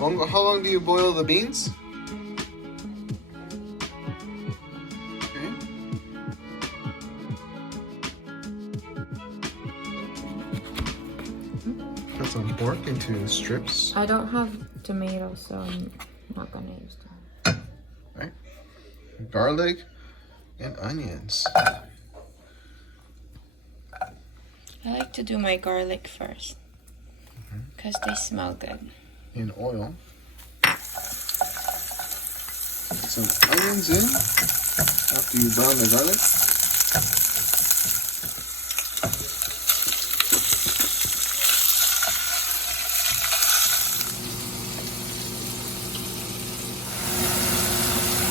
Munggo, how long do you boil the beans? Okay. Cut some pork into strips. I don't have tomatoes, so I'm not gonna use them. Right. Garlic and onions. I like to do my garlic first because they smell good. In oil. Put some onions in after you brown the garlic.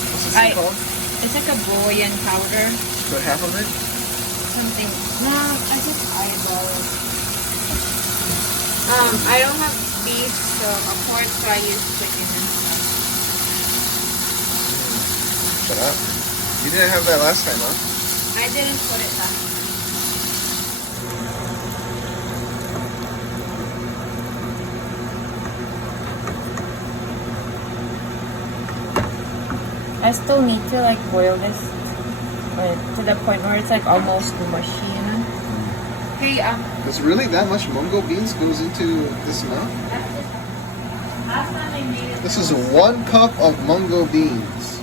What's this thing called? It's like a bouillon powder. Put half of it? Something. No, I just eyeball it. I don't have beef, so of course I use chicken. Shut up. You didn't have that last time, huh? I didn't put it last time. I still need to like boil this to the point where it's like almost mushy, you know? Hey, Does really that much Munggo beans goes into this amount? last time I made it. This is 1 cup of Munggo beans.